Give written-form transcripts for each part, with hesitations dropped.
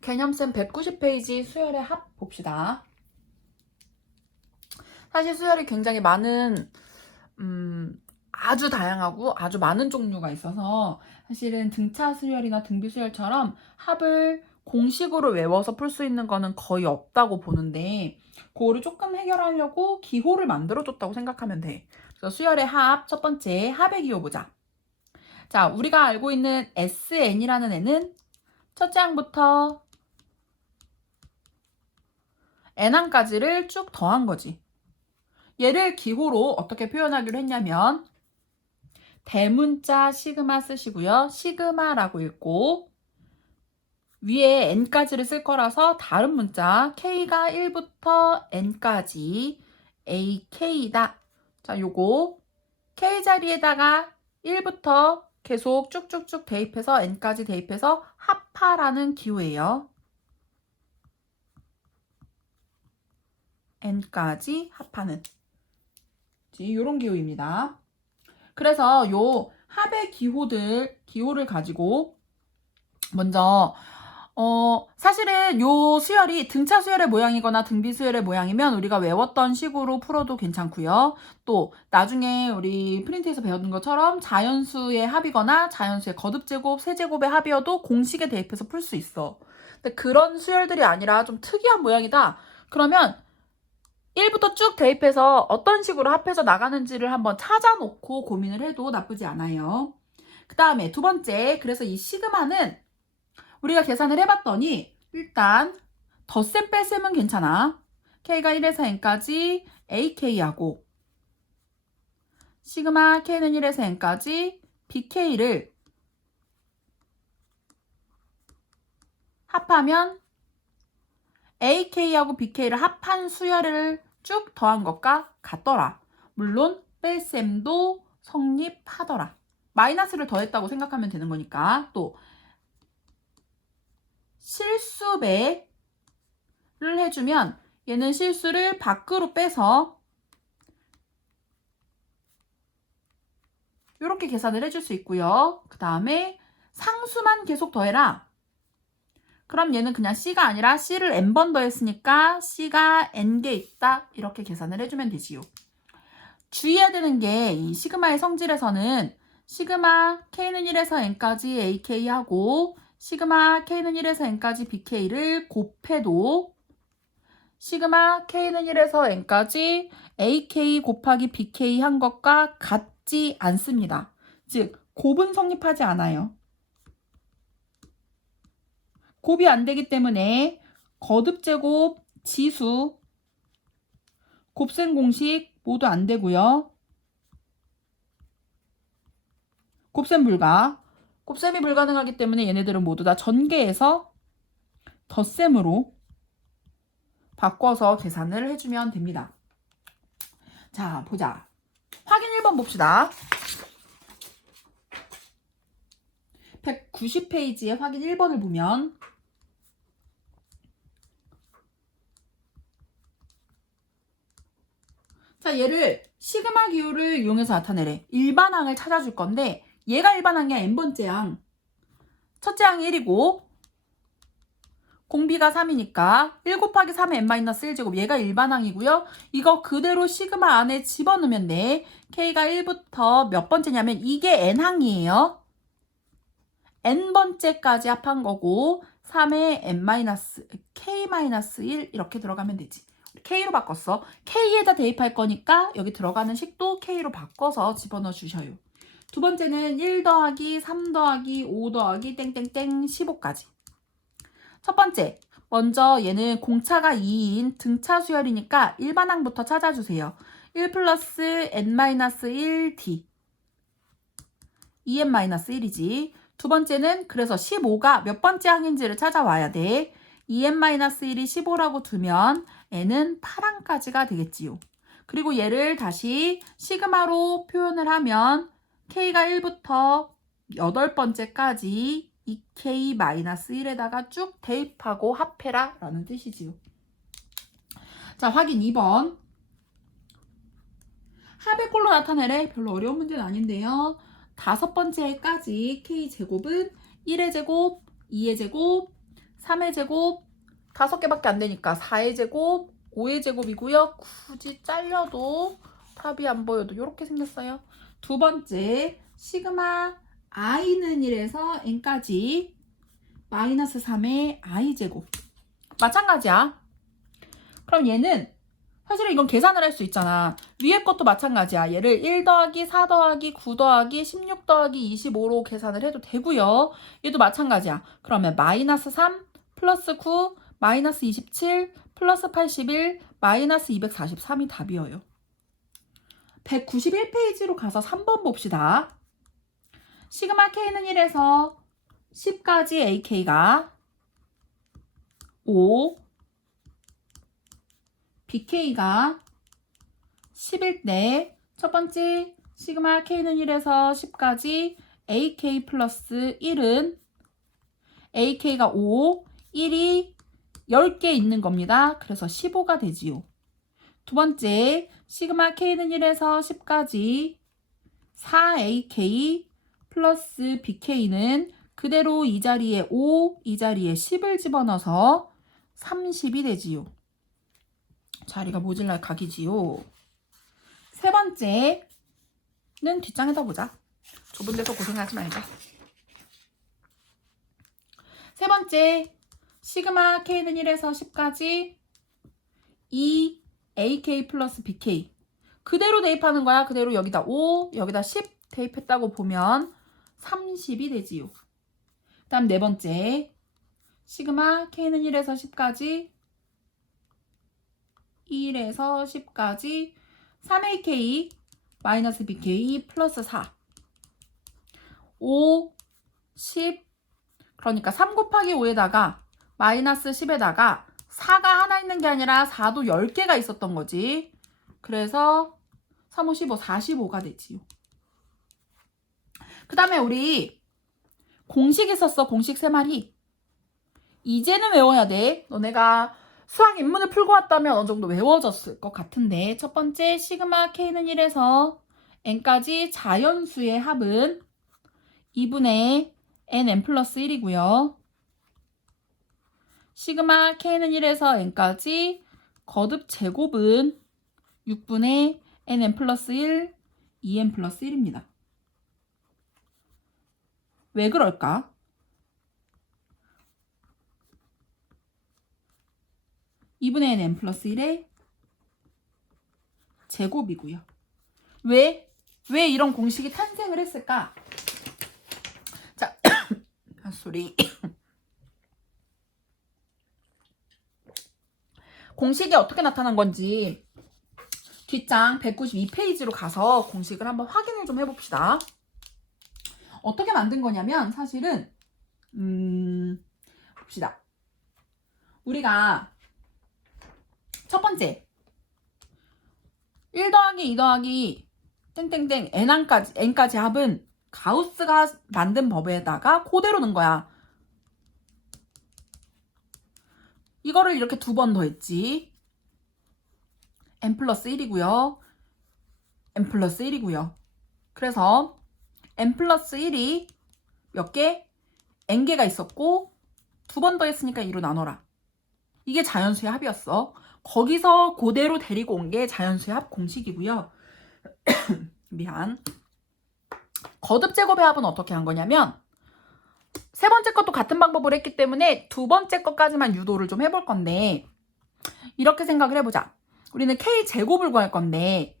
개념쌤 190페이지 수열의 합 봅시다. 사실 수열이 굉장히 많은 아주 다양하고 아주 많은 종류가 있어서 사실은 등차 수열이나 등비 수열처럼 합을 공식으로 외워서 풀 수 있는 거는 거의 없다고 보는데 그거를 조금 해결하려고 기호를 만들어줬다고 생각하면 돼. 그래서 수열의 합 첫 번째 합의 기호 보자. 자, 우리가 알고 있는 SN이라는 애는 첫째 항부터 N항까지를 쭉 더한 거지. 얘를 기호로 어떻게 표현하기로 했냐면 대문자 시그마 쓰시고요. 시그마라고 읽고 위에 n까지를 쓸 거라서 다른 문자 k가 1부터 n까지 ak다. 자, 요거 k 자리에다가 1부터 계속 쭉쭉쭉 대입해서 n까지 대입해서 합하라는 기호예요. n까지 합하는 이런 기호입니다. 그래서 요 합의 기호를 가지고 먼저 사실은 요 수열이 등차 수열의 모양이거나 등비 수열의 모양이면 우리가 외웠던 식으로 풀어도 괜찮고요. 또 나중에 우리 프린트에서 배웠던 것처럼 자연수의 합이거나 자연수의 거듭제곱, 세제곱의 합이어도 공식에 대입해서 풀 수 있어. 근데 그런 수열들이 아니라 좀 특이한 모양이다. 그러면 1부터 쭉 대입해서 어떤 식으로 합해서 나가는지를 한번 찾아놓고 고민을 해도 나쁘지 않아요. 그 다음에 두 번째, 그래서 이 시그마는 우리가 계산을 해봤더니 일단 덧셈 뺄셈은 괜찮아. k가 1에서 n까지 ak하고 시그마 k는 1에서 n까지 bk를 합하면 ak하고 bk를 합한 수열을 쭉 더한 것과 같더라. 물론 뺄셈도 성립하더라. 마이너스를 더했다고 생각하면 되는 거니까. 또 실수배를 해주면 얘는 실수를 밖으로 빼서 이렇게 계산을 해줄 수 있고요. 그 다음에 상수만 계속 더해라. 그럼 얘는 그냥 C가 아니라 C를 n번 더했으니까 C가 n개 있다. 이렇게 계산을 해주면 되지요. 주의해야 되는 게 이 시그마의 성질에서는 시그마 K는 1에서 N까지 AK하고 시그마 K는 1에서 N까지 BK를 곱해도 시그마 K는 1에서 N까지 AK 곱하기 BK 한 것과 같지 않습니다. 즉, 곱은 성립하지 않아요. 곱이 안 되기 때문에 거듭제곱, 지수, 곱셈 공식 모두 안 되고요. 곱셈 불가. 곱셈이 불가능하기 때문에 얘네들은 모두 다 전개해서 덧셈으로 바꿔서 계산을 해주면 됩니다. 자, 보자. 확인 1번 봅시다. 190페이지에 확인 1번을 보면 자, 얘를 시그마 기호를 이용해서 나타내래. 일반항을 찾아줄 건데 얘가 일반항이야. n번째 항. 첫째 항이 1이고 공비가 3이니까 1 곱하기 3의 n-1제곱 얘가 일반항이고요. 이거 그대로 시그마 안에 집어넣으면 돼. k가 1부터 몇 번째냐면 이게 n항이에요. n번째까지 합한 거고 3의 k-1 이렇게 들어가면 되지. k로 바꿨어. k에다 대입할 거니까 여기 들어가는 식도 k로 바꿔서 집어넣어 주셔요. 두 번째는 1 더하기 3 더하기 5 더하기 땡땡땡 15까지. 첫 번째, 먼저 얘는 공차가 2인 등차 수열이니까 일반항부터 찾아주세요. 1 플러스 n-1d 2n-1이지. 두 번째는 그래서 15가 몇 번째 항인지를 찾아와야 돼. 2n-1이 15라고 두면 n은 8항까지가 되겠지요. 그리고 얘를 다시 시그마로 표현을 하면 k가 1부터 8번째까지 2k-1에다가 쭉 대입하고 합해라 라는 뜻이지요. 자, 확인 2번. 합의 꼴로 나타내래. 별로 어려운 문제는 아닌데요. 5번째까지 k제곱은 1의 제곱, 2의 제곱, 3의 제곱 5개밖에 안 되니까 4의 제곱, 5의 제곱이고요. 굳이 잘려도 답이 안 보여도 이렇게 생겼어요. 두 번째, 시그마 i는 1에서 n까지 마이너스 3의 i 제곱. 마찬가지야. 그럼 얘는 사실은 이건 계산을 할 수 있잖아. 위에 것도 마찬가지야. 얘를 1 더하기 4 더하기 9 더하기 16 더하기 25로 계산을 해도 되고요. 얘도 마찬가지야. 그러면 마이너스 3 플러스 9 마이너스 27 플러스 81 마이너스 243이 답이에요. 191페이지로 가서 3번 봅시다. 시그마 K는 1에서 10까지 AK가 5, BK가 10일 때 첫 번째 시그마 K는 1에서 10까지 AK 플러스 1은 AK가 5, 1이 10개 있는 겁니다. 그래서 15가 되지요. 두 번째 시그마 K는 1에서 10까지 4AK 플러스 BK는 그대로 이 자리에 5, 이 자리에 10을 집어넣어서 30이 되지요. 자리가 모질랄 각이지요. 세 번째는 뒷장에다 보자. 좁은 데서 고생하지 말자. 세 번째, 시그마 K는 1에서 10까지 2 AK 플러스 BK. 그대로 대입하는 거야. 그대로 여기다 5, 여기다 10 대입했다고 보면 30이 되지요. 그 다음 네 번째, 시그마 K는 1에서 10까지 1에서 10까지 3AK 마이너스 BK 플러스 4 5, 10 그러니까 3 곱하기 5에다가 마이너스 10에다가 4가 하나 있는 게 아니라 4도 10개가 있었던 거지. 그래서 3, 5, 15, 45가 되지요. 그 다음에 우리 공식 있었어. 공식 3마리. 이제는 외워야 돼. 너네가 수학 입문을 풀고 왔다면 어느 정도 외워졌을 것 같은데 첫 번째 시그마 K는 1에서 n까지 자연수의 합은 2분의 nn 플러스 1이고요. 시그마 K는 1에서 n까지 거듭 제곱은 6분의 nn 플러스 1, 2n 플러스 1입니다. 왜 그럴까? (2분의 n 플러스 1의 제곱이고요. 왜 이런 공식이 탄생을 했을까? 자, 소리. 공식이 어떻게 나타난 건지 뒷장 192페이지로 가서 공식을 한번 확인을 좀 해봅시다. 어떻게 만든 거냐면 사실은 봅시다. 우리가 첫 번째 1 더하기 2 더하기 땡땡땡 n까지 합은 가우스가 만든 법에다가 그대로 넣은 거야. 이거를 이렇게 2번 더했지. n 플러스 1이고요. n 플러스 1이고요. 그래서 n 플러스 1이 몇 개? n개가 있었고 2번 더했으니까 2로 나눠라. 이게 자연수의 합이었어. 거기서 그대로 데리고 온 게 자연수의 합 공식이고요. 미안. 거듭 제곱의 합은 어떻게 한 거냐면 세 번째 것도 같은 방법을 했기 때문에 두 번째 것까지만 유도를 좀 해볼 건데 이렇게 생각을 해보자. 우리는 k 제곱을 구할 건데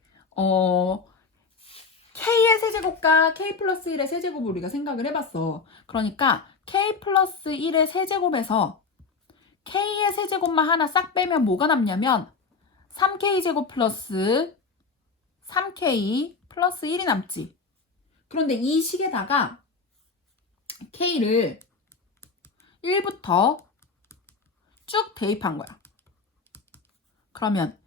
k의 세제곱과 k 플러스 1의 세제곱을 우리가 생각을 해봤어. 그러니까 k 플러스 1의 세제곱에서 k의 세제곱만 하나 싹 빼면 뭐가 남냐면 3k 제곱 플러스 3k 플러스 1이 남지. 그런데 이 식에다가 k를 1부터 쭉 대입한 거야. 그러면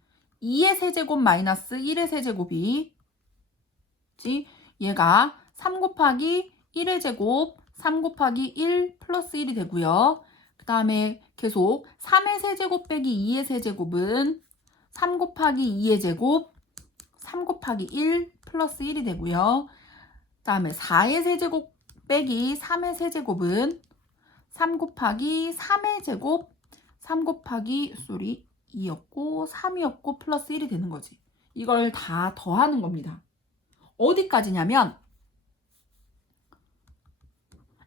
2의 세제곱 마이너스 1의 세제곱이 얘가 3 곱하기 1의 제곱 3 곱하기 1 플러스 1이 되고요. 그 다음에 계속 3의 세제곱 빼기 2의 세제곱은 3 곱하기 2의 제곱 3 곱하기 1 플러스 1이 되고요. 그 다음에 4의 세제곱 빼기 3의 세제곱은 3 곱하기 3의 제곱 3 곱하기 2였고 3이었고 플러스 1이 되는 거지. 이걸 다 더하는 겁니다. 어디까지냐면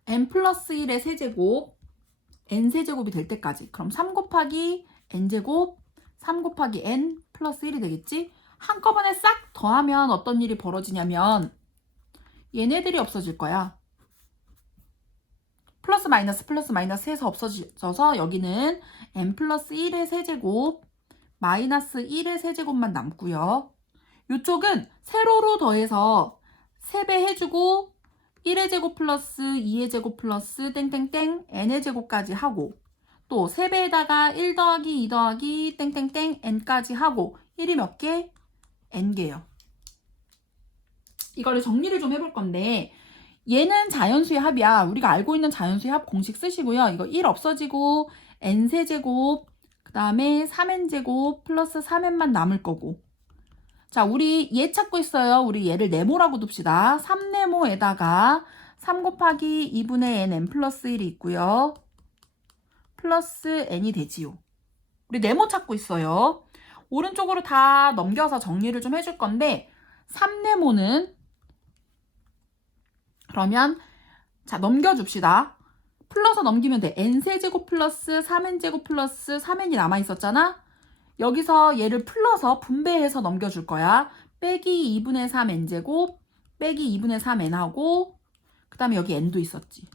n 플러스 1의 세제곱 n 세제곱이 될 때까지. 그럼 3 곱하기 n제곱 3 곱하기 n 플러스 1이 되겠지? 한꺼번에 싹 더하면 어떤 일이 벌어지냐면 얘네들이 없어질 거야. 플러스 마이너스 해서 없어져서 여기는 n 플러스 1의 세제곱 마이너스 1의 세제곱만 남고요. 이쪽은 세로로 더해서 3배 해주고 1의 제곱 플러스 2의 제곱 플러스 땡땡땡 n의 제곱까지 하고 또 3배에다가 1 더하기 2 더하기 땡땡땡 n까지 하고 1이 몇 개? n개요. 이거를 정리를 좀 해볼 건데 얘는 자연수의 합이야. 우리가 알고 있는 자연수의 합 공식 쓰시고요. 이거 1 없어지고 n세제곱 그 다음에 3n제곱 플러스 3n만 남을 거고 자, 우리 얘 찾고 있어요. 우리 얘를 네모라고 둡시다. 3네모에다가 3 곱하기 2분의 n 플러스 1이 있고요. 플러스 n이 되지요. 우리 네모 찾고 있어요. 오른쪽으로 다 넘겨서 정리를 좀 해줄 건데 3네모는 그러면 자 넘겨줍시다. 풀러서 넘기면 돼. n세제곱 플러스 3n제곱 플러스 3n이 남아있었잖아. 여기서 얘를 풀러서 분배해서 넘겨줄 거야. 빼기 2분의 3n제곱 빼기 2분의 3n하고 그 다음에 여기 n도 있었지.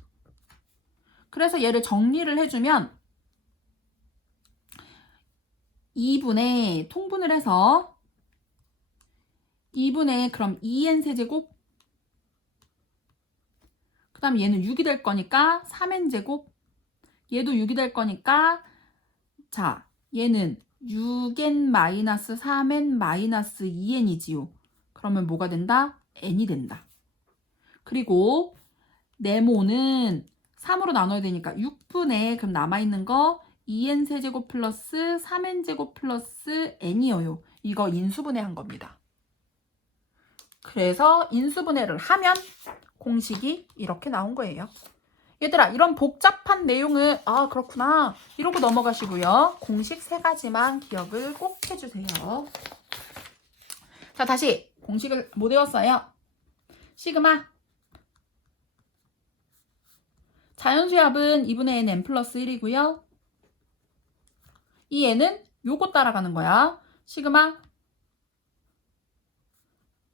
그래서 얘를 정리를 해주면 2분의 통분을 해서 2분의 그럼 2n 세제곱 그 다음에 얘는 6이 될 거니까 3n제곱 얘도 6이 될 거니까 자 얘는 6n-3n-2n이지요. 그러면 뭐가 된다? n이 된다. 그리고 네모는 3으로 나눠야 되니까 6분의 그럼 남아있는 거 2n 세제곱 플러스 3n제곱 플러스 n이에요. 이거 인수분해한 겁니다. 그래서 인수분해를 하면 공식이 이렇게 나온 거예요. 얘들아 이런 복잡한 내용을 그렇구나 이러고 넘어가시고요. 공식 3가지만 기억을 꼭 해주세요. 자 다시 공식을 뭐 외웠어요? 시그마 자연수의 합은 2분의 n 플러스 1이고요. 이 n은 요거 따라가는 거야. 시그마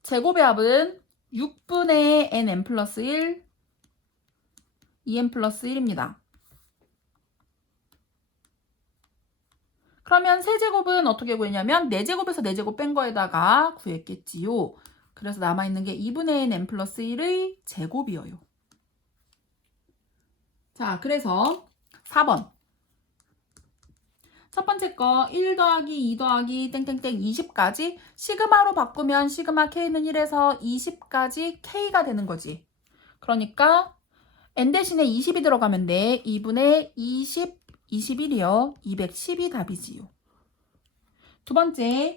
제곱의 합은 6분의 n 플러스 1 2n 플러스 1입니다. 그러면 세제곱은 어떻게 구했냐면 4제곱에서 4제곱 뺀 거에다가 구했겠지요. 그래서 남아있는 게 2분의 n 플러스 1의 제곱이에요. 자, 그래서 4번. 첫 번째 거 1 더하기 2 더하기 땡땡땡 20까지 시그마로 바꾸면 시그마 k는 1에서 20까지 k가 되는 거지. 그러니까 n 대신에 20이 들어가면 돼. 2분의 20, 21이요. 210이 답이지요. 두 번째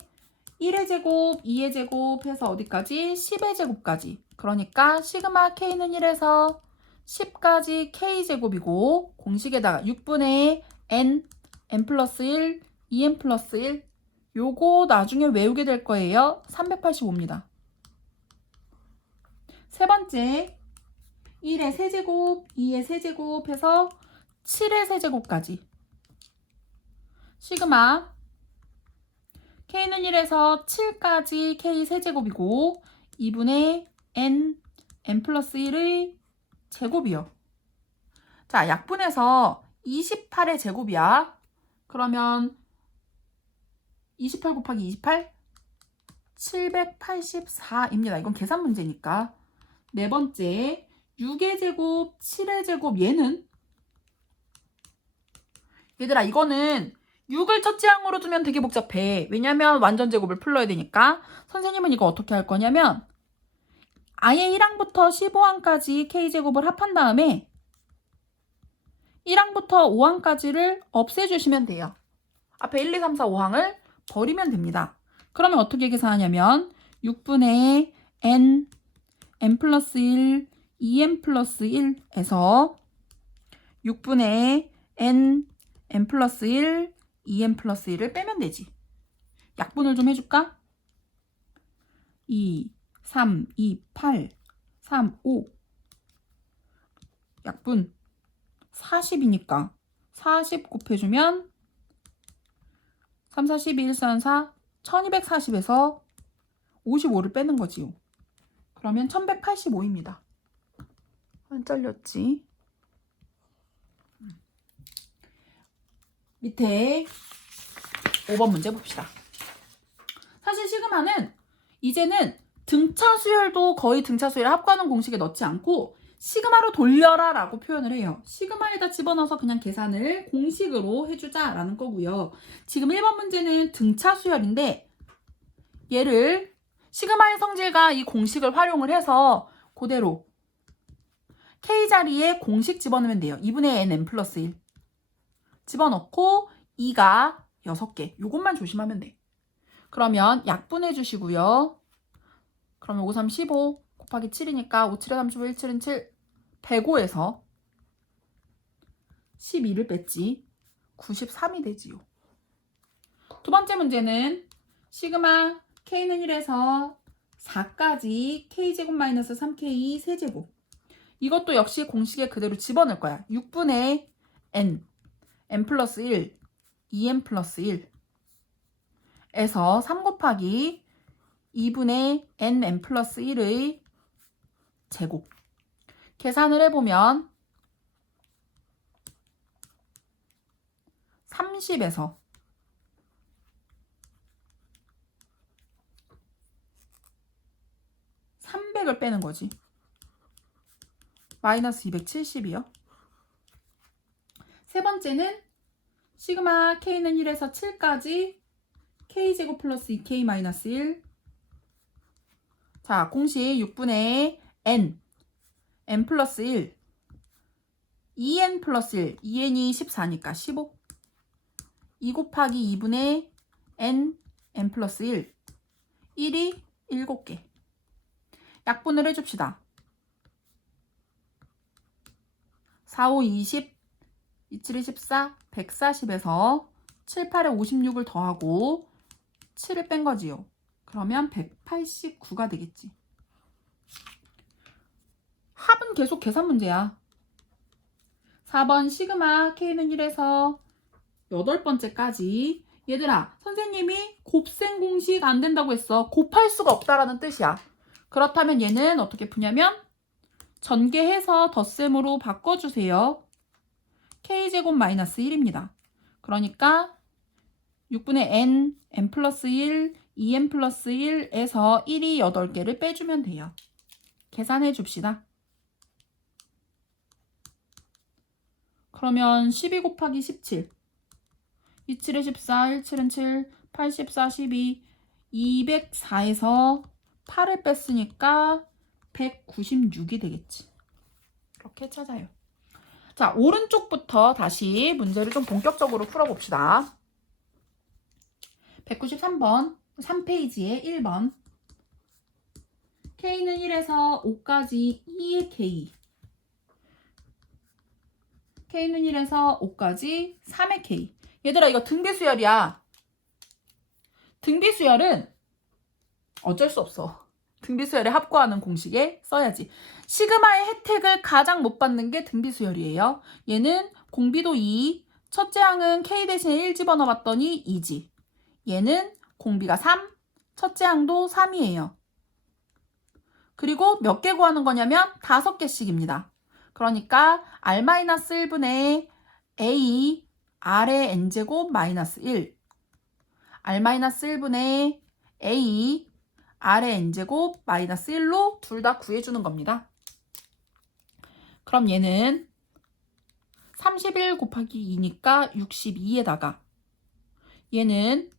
1의 제곱, 2의 제곱 해서 어디까지? 10의 제곱까지. 그러니까 시그마 k는 1에서 10까지 k제곱이고 공식에다가 6분의 n 플러스 1, 2n 플러스 1 요거 나중에 외우게 될 거예요. 385입니다. 세 번째 1의 세제곱, 2의 세제곱 해서 7의 세제곱까지. 시그마 k는 1에서 7까지 k 세제곱이고 2분의 n 플러스 1의 제곱이요. 자, 약분해서 28의 제곱이야. 그러면 28 곱하기 28? 784입니다. 이건 계산 문제니까. 네 번째 6의 제곱, 7의 제곱 얘는 얘들아 이거는 6을 첫째 항으로 두면 되게 복잡해. 왜냐면 완전 제곱을 풀러야 되니까. 선생님은 이거 어떻게 할 거냐면 아예 1항부터 15항까지 k제곱을 합한 다음에 1항부터 5항까지를 없애주시면 돼요. 앞에 1, 2, 3, 4, 5항을 버리면 됩니다. 그러면 어떻게 계산하냐면 6분의 n 플러스 1 2n 플러스 1에서 6분의 n 플러스 1, 2n 플러스 1을 빼면 되지. 약분을 좀 해줄까? 2, 3, 2, 8, 3, 5. 약분 40이니까 40 곱해주면 3, 4, 12, 1, 4, 4, 1240에서 55를 빼는 거지요. 그러면 1185입니다. 안 잘렸지? 밑에 5번 문제 봅시다. 사실 시그마는 이제는 등차 수열도 거의 등차 수열을 합과하는 공식에 넣지 않고 시그마로 돌려라 라고 표현을 해요. 시그마에다 집어넣어서 그냥 계산을 공식으로 해주자 라는 거고요. 지금 1번 문제는 등차 수열인데 얘를 시그마의 성질과 이 공식을 활용을 해서 그대로 K자리에 공식 집어넣으면 돼요. 2분의 n 플러스 1 집어넣고 2가 6개. 요것만 조심하면 돼. 그러면 약분해 주시고요. 그러면 5, 3, 15 곱하기 7이니까 5, 7에 35, 1, 7은 7. 105에서 12를 뺐지. 93이 되지요. 두 번째 문제는 시그마 K는 1에서 4까지 K제곱 마이너스 3K 세제곱. 이것도 역시 공식에 그대로 집어넣을 거야. 6분의 n 플러스 1, 2n 플러스 1에서 3 곱하기 2분의 n 플러스 1의 제곱. 계산을 해보면 30에서 300을 빼는 거지. 마이너스 270이요. 세 번째는 시그마 K는 1에서 7까지 K제곱 플러스 2K 마이너스 1. 자, 공식 6분의 n 플러스 1, 2n 플러스 1, 2n이 14니까 15. 2 곱하기 2분의 n 플러스 1, 1이 7개. 약분을 해줍시다. 4, 5, 20, 2, 7, 14, 140에서 7, 8에 56을 더하고 7을 뺀 거지요. 그러면 189가 되겠지. 합은 계속 계산 문제야. 4번 시그마 K는 1에서 8번째까지. 얘들아, 선생님이 곱셈 공식 안 된다고 했어. 곱할 수가 없다라는 뜻이야. 그렇다면 얘는 어떻게 푸냐면 전개해서 덧셈으로 바꿔주세요. K제곱 마이너스 1입니다. 그러니까 6분의 n 플러스 1, 2n 플러스 1에서 1이 8개를 빼주면 돼요. 계산해 줍시다. 그러면 12 곱하기 17, 2, 7에 14, 1, 7은 7, 84, 12, 204에서 8을 뺐으니까 196이 되겠지. 이렇게 찾아요. 자, 오른쪽부터 다시 문제를 좀 본격적으로 풀어봅시다. 193번, 3페이지에 1번. K는 1에서 5까지 2의 K. K는 1에서 5까지 3의 K. 얘들아, 이거 등비수열이야. 등비수열은 어쩔 수 없어. 등비수열에 합과하는 공식에 써야지. 시그마의 혜택을 가장 못 받는 게 등비수열이에요. 얘는 공비도 2, 첫째 항은 K 대신에 1 집어넣어봤더니 2지. 얘는 공비가 3, 첫째 항도 3이에요. 그리고 몇 개 구하는 거냐면 5개씩입니다. 그러니까 R-1분의 A R의 N제곱 마이너스 1, R-1분의 A R의 N제곱 마이너스 1로 둘 다 구해주는 겁니다. 그럼 얘는 31 곱하기 2니까 62에다가 얘는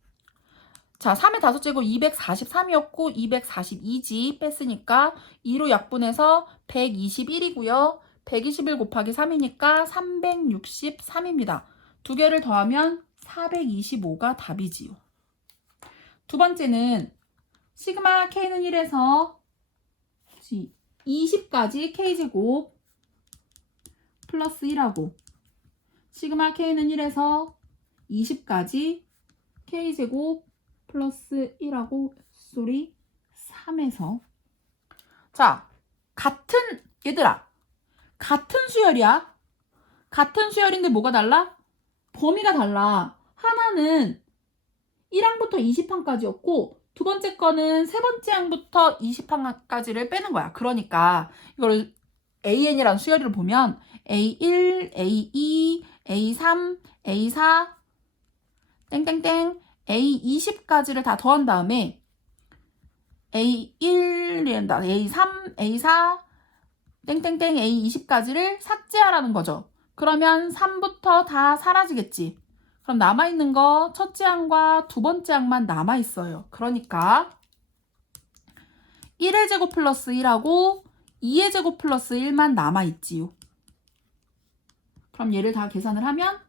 자, 3의 5제곱 243이었고 242지 뺐으니까 2로 약분해서 121이고요. 121 곱하기 3이니까 363입니다. 두 개를 더하면 425가 답이지요. 두 번째는 시그마 K는 1에서 20까지 K제곱 플러스 1하고 시그마 K는 1에서 20까지 K제곱 플러스 1하고 3에서 자, 얘들아, 같은 수열이야. 같은 수열인데 뭐가 달라? 범위가 달라. 하나는 1항부터 20항까지였고 두 번째 거는 세 번째 항부터 20항까지를 빼는 거야. 그러니까 이걸 AN이라는 수열이를 보면 A1, A2, A3, A4, 땡땡땡, A20까지를 다 더한 다음에 A1이란다. A3, A4, 땡땡땡, A20까지를 삭제하라는 거죠. 그러면 3부터 다 사라지겠지. 그럼 남아있는 거 첫째 항과 두 번째 항만 남아있어요. 그러니까 1의 제곱 플러스 1하고 2의 제곱 플러스 1만 남아있지요. 그럼 얘를 다 계산을 하면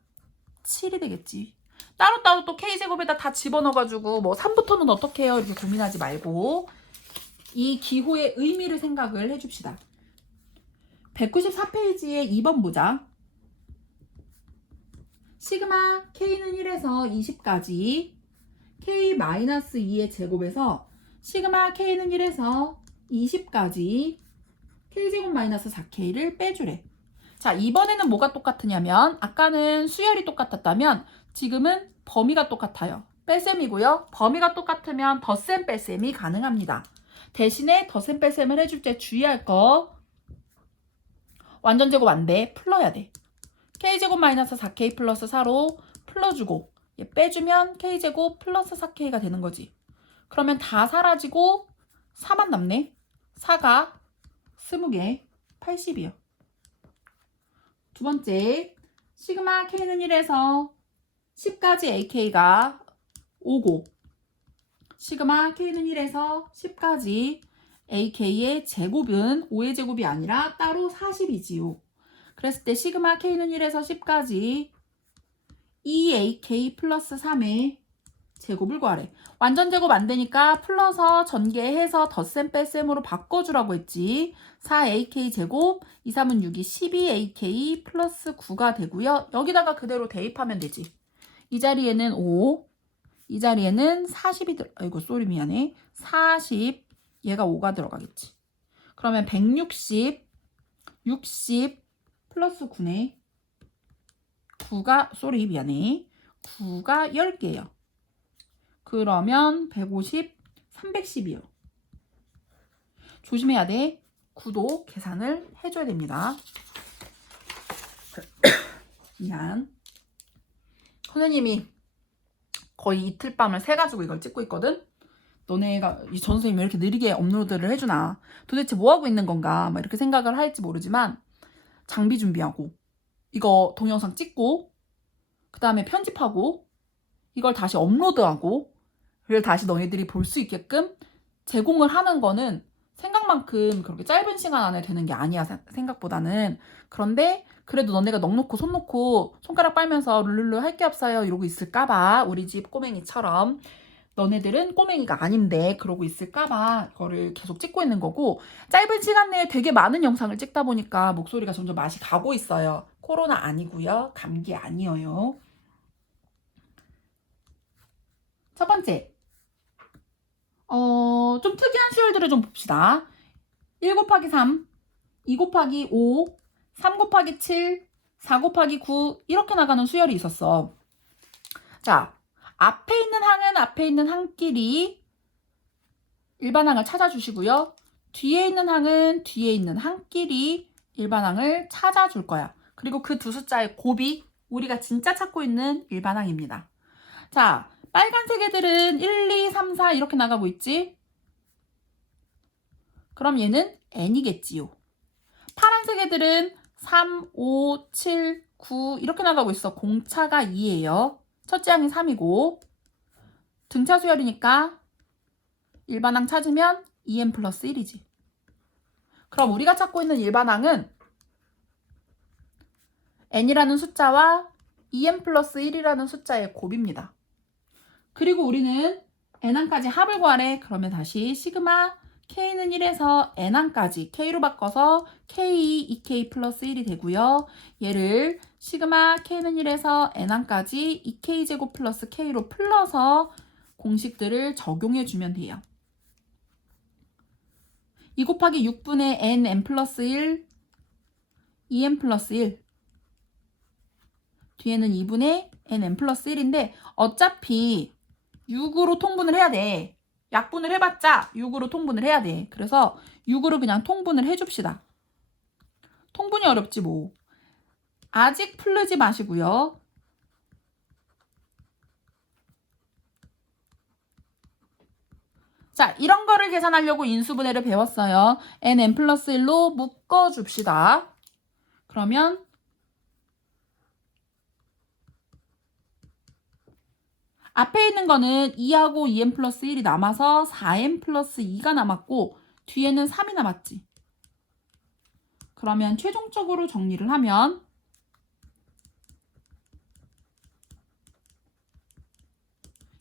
7이 되겠지. 따로따로 또 K제곱에다 다 집어넣어가지고 뭐 3부터는 어떻게 해요? 이렇게 고민하지 말고 이 기호의 의미를 생각을 해줍시다. 194페이지의 2번 보자. 시그마 K는 1에서 20까지 K-2의 제곱에서 시그마 K는 1에서 20까지 K제곱 마이너스 4K를 빼주래. 자, 이번에는 뭐가 똑같으냐면 아까는 수열이 똑같았다면 지금은 범위가 똑같아요. 뺄셈이고요. 범위가 똑같으면 덧셈 뺄셈이 가능합니다. 대신에 덧셈 뺄셈을 해줄 때 주의할 거 완전 제곱 안 돼. 풀러야 돼. K제곱 마이너스 4K 플러스 4로 풀러주고 얘 빼주면 K제곱 플러스 4K가 되는 거지. 그러면 다 사라지고 4만 남네. 4가 20개 80이요. 두 번째, 시그마 K는 1에서 10까지 AK가 5고 시그마 K는 1에서 10까지 AK의 제곱은 5의 제곱이 아니라 따로 40이지요. 그랬을 때 시그마 K는 1에서 10까지 2AK 플러스 3의 제곱을 구하래. 완전 제곱 안 되니까 풀러서 전개해서 덧셈 뺄셈으로 바꿔주라고 했지. 4AK 제곱, 2, 3은 6이 12AK 플러스 9가 되고요. 여기다가 그대로 대입하면 되지. 이 자리에는 5, 이 자리에는 40이 아이고 쏘리 미안해. 40, 얘가 5가 들어가겠지. 그러면 160, 60 플러스 9네. 9가 쏘리 미안해. 9가 10개예요. 그러면 150, 310이요. 조심해야 돼. 9도 계산을 해줘야 됩니다. 미안. 선생님이 거의 이틀 밤을 새가지고 이걸 찍고 있거든. 너네가 이 전 선생님이 왜 이렇게 느리게 업로드를 해주나. 도대체 뭐하고 있는 건가 막 이렇게 생각을 할지 모르지만 장비 준비하고 이거 동영상 찍고 그 다음에 편집하고 이걸 다시 업로드하고 그걸 다시 너희들이 볼 수 있게끔 제공을 하는 거는 생각만큼 그렇게 짧은 시간 안에 되는 게 아니야. 생각보다는. 그런데 그래도 너네가 넋 놓고 손 놓고 손가락 빨면서 룰루루 할 게 없어요 이러고 있을까봐 우리 집 꼬맹이처럼 너네들은 꼬맹이가 아닌데 그러고 있을까봐 이거를 계속 찍고 있는 거고 짧은 시간 내에 되게 많은 영상을 찍다 보니까 목소리가 점점 맛이 가고 있어요. 코로나 아니고요. 감기 아니에요. 첫 번째 좀 특이한 수열들을 좀 봅시다. 1 곱하기 3, 2 곱하기 5, 3 곱하기 7, 4 곱하기 9 이렇게 나가는 수열이 있었어. 자, 앞에 있는 항끼리 일반항을 찾아주시고요. 뒤에 있는 항은 뒤에 있는 항끼리 일반항을 찾아줄 거야. 그리고 그 두 숫자의 곱이 우리가 진짜 찾고 있는 일반항입니다. 자, 빨간색 애들은 1, 2, 3, 4 이렇게 나가고 있지? 그럼 얘는 n이겠지요. 파란색 애들은 3, 5, 7, 9 이렇게 나가고 있어. 공차가 2예요. 첫째 항이 3이고 등차 수열이니까 일반항 찾으면 2n 플러스 1이지. 그럼 우리가 찾고 있는 일반항은 n이라는 숫자와 2n 플러스 1이라는 숫자의 곱입니다. 그리고 우리는 n항까지 합을 구하래. 그러면 다시 시그마 K는 1에서 n항까지 K로 바꿔서 K, 2K 플러스 1이 되고요. 얘를 시그마 K는 1에서 N1까지 2K제곱 플러스 K로 풀러서 공식들을 적용해주면 돼요. 2 곱하기 6분의 N 플러스 1, 2N 플러스 1. 뒤에는 2분의 N 플러스 1인데 어차피 6으로 통분을 해야 돼. 약분을 해봤자 6으로 통분을 해야 돼. 그래서 6으로 그냥 통분을 해줍시다. 통분이 어렵지 뭐. 아직 풀르지 마시고요. 자, 이런 거를 계산하려고 인수분해를 배웠어요. N 플러스 1로 묶어줍시다. 그러면 앞에 있는 거는 2하고 2n 플러스 1이 남아서 4n 플러스 2가 남았고 뒤에는 3이 남았지. 그러면 최종적으로 정리를 하면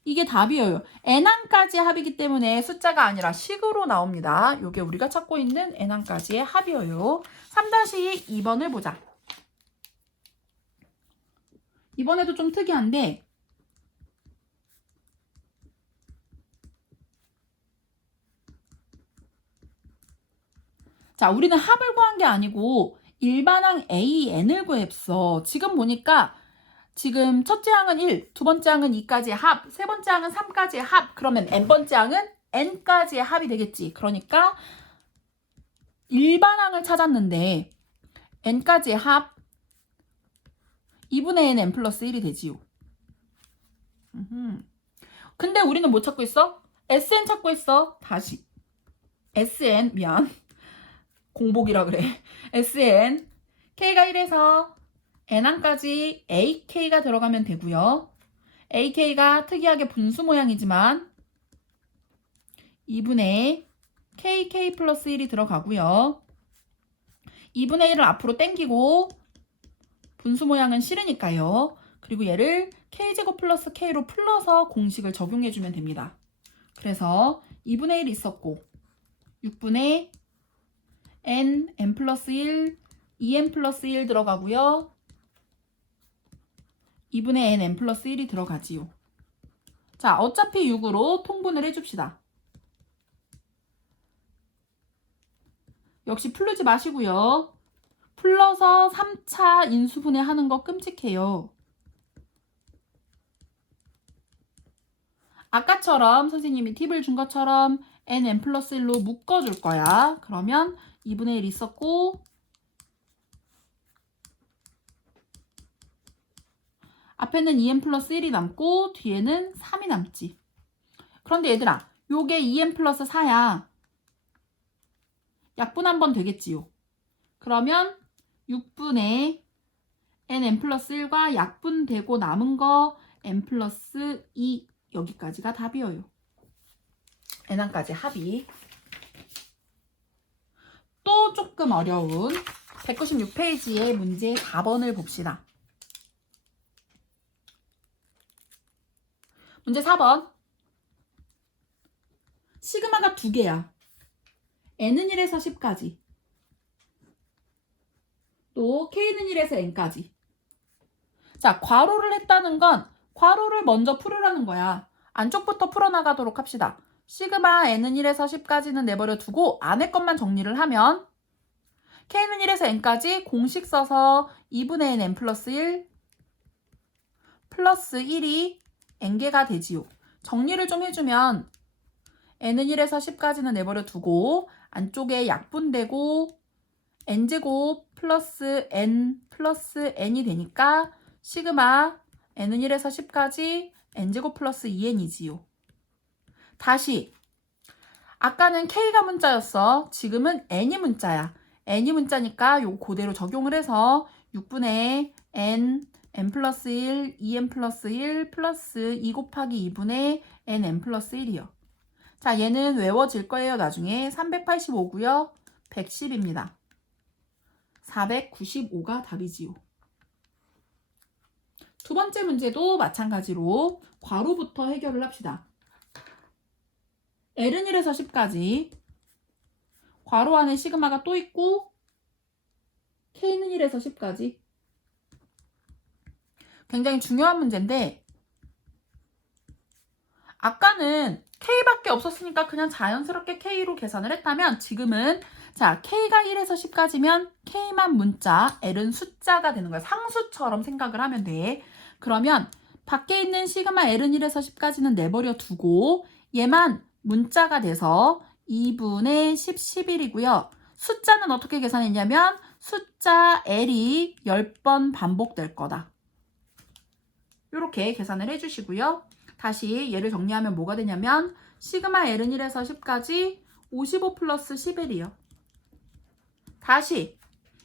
이게 답이에요. n항까지 합이기 때문에 숫자가 아니라 식으로 나옵니다. 이게 우리가 찾고 있는 n항까지의 합이에요. 3-2번을 보자. 이번에도 좀 특이한데 자, 우리는 합을 구한 게 아니고 일반항 AN을 구했어. 지금 보니까 지금 첫째 항은 1, 두 번째 항은 2까지의 합, 세 번째 항은 3까지의 합. 그러면 n번째 항은 n까지의 합이 되겠지. 그러니까 일반항을 찾았는데 n까지의 합 2분의 n 플러스 1이 되지요. 근데 우리는 뭐 찾고 있어? SN 찾고 있어. 다시 SN 미안. 공복이라 그래. SN K가 1에서 N항까지 AK가 들어가면 되고요. AK가 특이하게 분수 모양이지만 2분의 KK 플러스 1이 들어가고요. 2분의 1을 앞으로 당기고 분수 모양은 싫으니까요. 그리고 얘를 K제곱 플러스 K로 풀러서 공식을 적용해주면 됩니다. 그래서 2분의 1이 있었고 6분의 N 플러스 1, 2N 플러스 1 들어가고요. 2분의 N 플러스 1이 들어가지요. 자, 어차피 6으로 통분을 해줍시다. 역시 풀르지 마시고요. 풀러서 3차 인수분해 하는 거 끔찍해요. 아까처럼 선생님이 팁을 준 것처럼 N 플러스 1로 묶어줄 거야. 그러면 2분의 1 있었고 앞에는 2n 플러스 1이 남고 뒤에는 3이 남지. 그런데 얘들아, 요게 2n 플러스 4야. 약분 한번 되겠지요. 그러면 6분의 n 플러스 1과 약분되고 남은 거 n 플러스 2 여기까지가 답이에요. n항까지 합이. 또 조금 어려운 196페이지의 문제 4번을 봅시다. 문제 4번. 시그마가 두 개야. n은 1에서 10까지. 또 k는 1에서 n까지. 자, 괄호를 했다는 건 괄호를 먼저 풀으라는 거야. 안쪽부터 풀어나가도록 합시다. 시그마 n은 1에서 10까지는 내버려 두고 안에 것만 정리를 하면 k는 1에서 n까지 공식 써서 2분의 n 플러스 1 플러스 1이 n개가 되지요. 정리를 좀 해주면 n은 1에서 10까지는 내버려 두고 안쪽에 약분되고 n제곱 플러스 n이 되니까 시그마 n은 1에서 10까지 n제곱 플러스 2n이지요. 다시 아까는 k가 문자였어. 지금은 n이 문자야. n이 문자니까 요거 그대로 적용을 해서 6분의 n 플러스 1, 2n 플러스 1 플러스 2 곱하기 2분의 n 플러스 1이요. 자, 얘는 외워질 거예요. 나중에 385고요. 110입니다. 495가 답이지요. 두 번째 문제도 마찬가지로 괄호부터 해결을 합시다. L은 1에서 10까지 괄호 안에 시그마가 또 있고 K는 1에서 10까지 굉장히 중요한 문제인데 아까는 K밖에 없었으니까 그냥 자연스럽게 K로 계산을 했다면 지금은 자 K가 1에서 10까지면 K만 문자, L은 숫자가 되는 거야. 상수처럼 생각을 하면 돼. 그러면 밖에 있는 시그마 L은 1에서 10까지는 내버려 두고 얘만 문자가 돼서 2분의 10, 11이고요. 숫자는 어떻게 계산했냐면 숫자 L이 10번 반복될 거다. 이렇게 계산을 해주시고요. 다시 얘를 정리하면 뭐가 되냐면 시그마 L은 1에서 10까지 55 플러스 11이요. 다시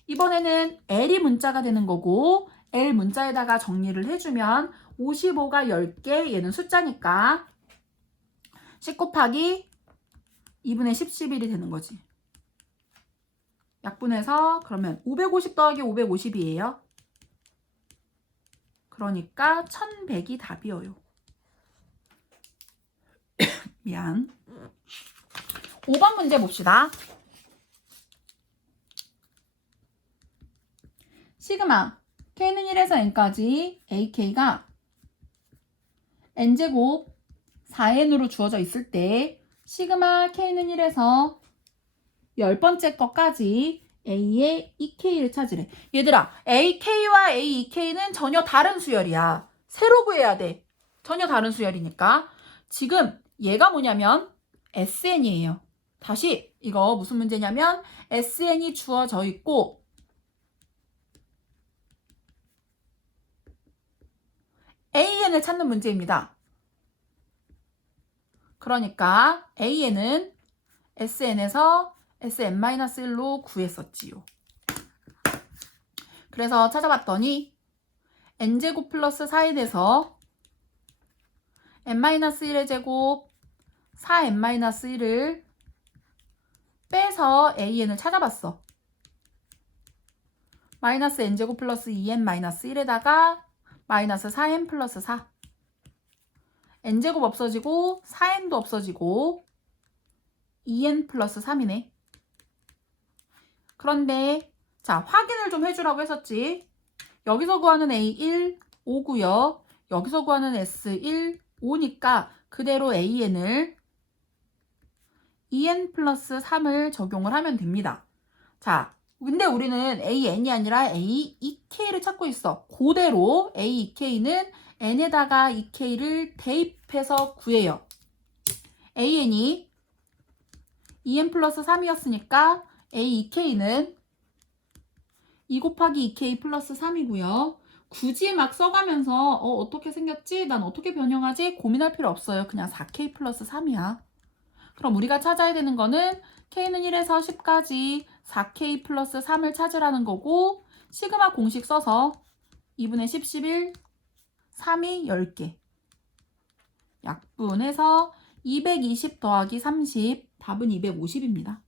이번에는 L이 문자가 되는 거고 L 문자에다가 정리를 해주면 55가 10개 얘는 숫자니까 10 곱하기 2분의 10, 11이 되는 거지. 약분해서 그러면 550 더하기 550이에요. 그러니까 1100이 답이에요. 미안. 5번 문제 봅시다. 시그마 K는 1에서 N까지 AK가 N제곱 4N으로 주어져 있을 때 시그마 K는 1에서 10번째 것까지 A의 EK를 찾으래. 얘들아, AK와 AEK는 전혀 다른 수열이야. 새로 구해야 돼. 전혀 다른 수열이니까. 지금 얘가 뭐냐면 SN이에요. 다시 이거 무슨 문제냐면 SN이 주어져 있고 AN을 찾는 문제입니다. 그러니까 AN은 SN에서 SN-1로 구했었지요. 그래서 찾아봤더니 N제곱 플러스 4N에서 N-1의 제곱 4N-1을 빼서 AN을 찾아봤어. 마이너스 N제곱 플러스 2N-1에다가 마이너스 4N 플러스 4. N제곱 없어지고 4N도 없어지고 2N 플러스 3이네. 그런데 자 확인을 좀 해주라고 했었지. 여기서 구하는 A1 5고요. 여기서 구하는 S1 5니까 그대로 AN을 2N 플러스 3을 적용을 하면 됩니다. 자, 근데 우리는 AN이 아니라 AEK를 찾고 있어. 그대로 AEK는 N에다가 EK를 대입해서 구해요. AN이 2N 플러스 3이었으니까 AEK는 2 곱하기 2K 플러스 3이고요. 굳이 막 써가면서 어떻게 생겼지? 난 어떻게 변형하지? 고민할 필요 없어요. 그냥 4K 플러스 3이야. 그럼 우리가 찾아야 되는 거는 K는 1에서 10까지 4K 플러스 3을 찾으라는 거고 시그마 공식 써서 2분의 10, 11, 3이 10개. 약분해서 220 더하기 30, 답은 250입니다.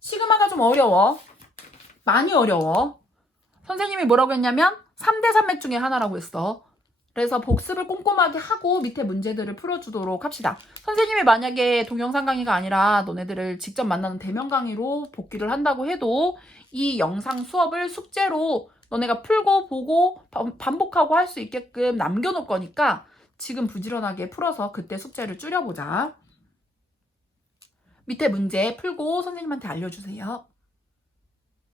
시그마가 좀 어려워. 많이 어려워. 선생님이 뭐라고 했냐면 3대 3맥 중에 하나라고 했어. 그래서 복습을 꼼꼼하게 하고 밑에 문제들을 풀어주도록 합시다. 선생님이 만약에 동영상 강의가 아니라 너네들을 직접 만나는 대면 강의로 복귀를 한다고 해도 이 영상 수업을 숙제로 너네가 풀고 보고 반복하고 할 수 있게끔 남겨놓을 거니까 지금 부지런하게 풀어서 그때 숙제를 줄여보자. 밑에 문제 풀고 선생님한테 알려주세요.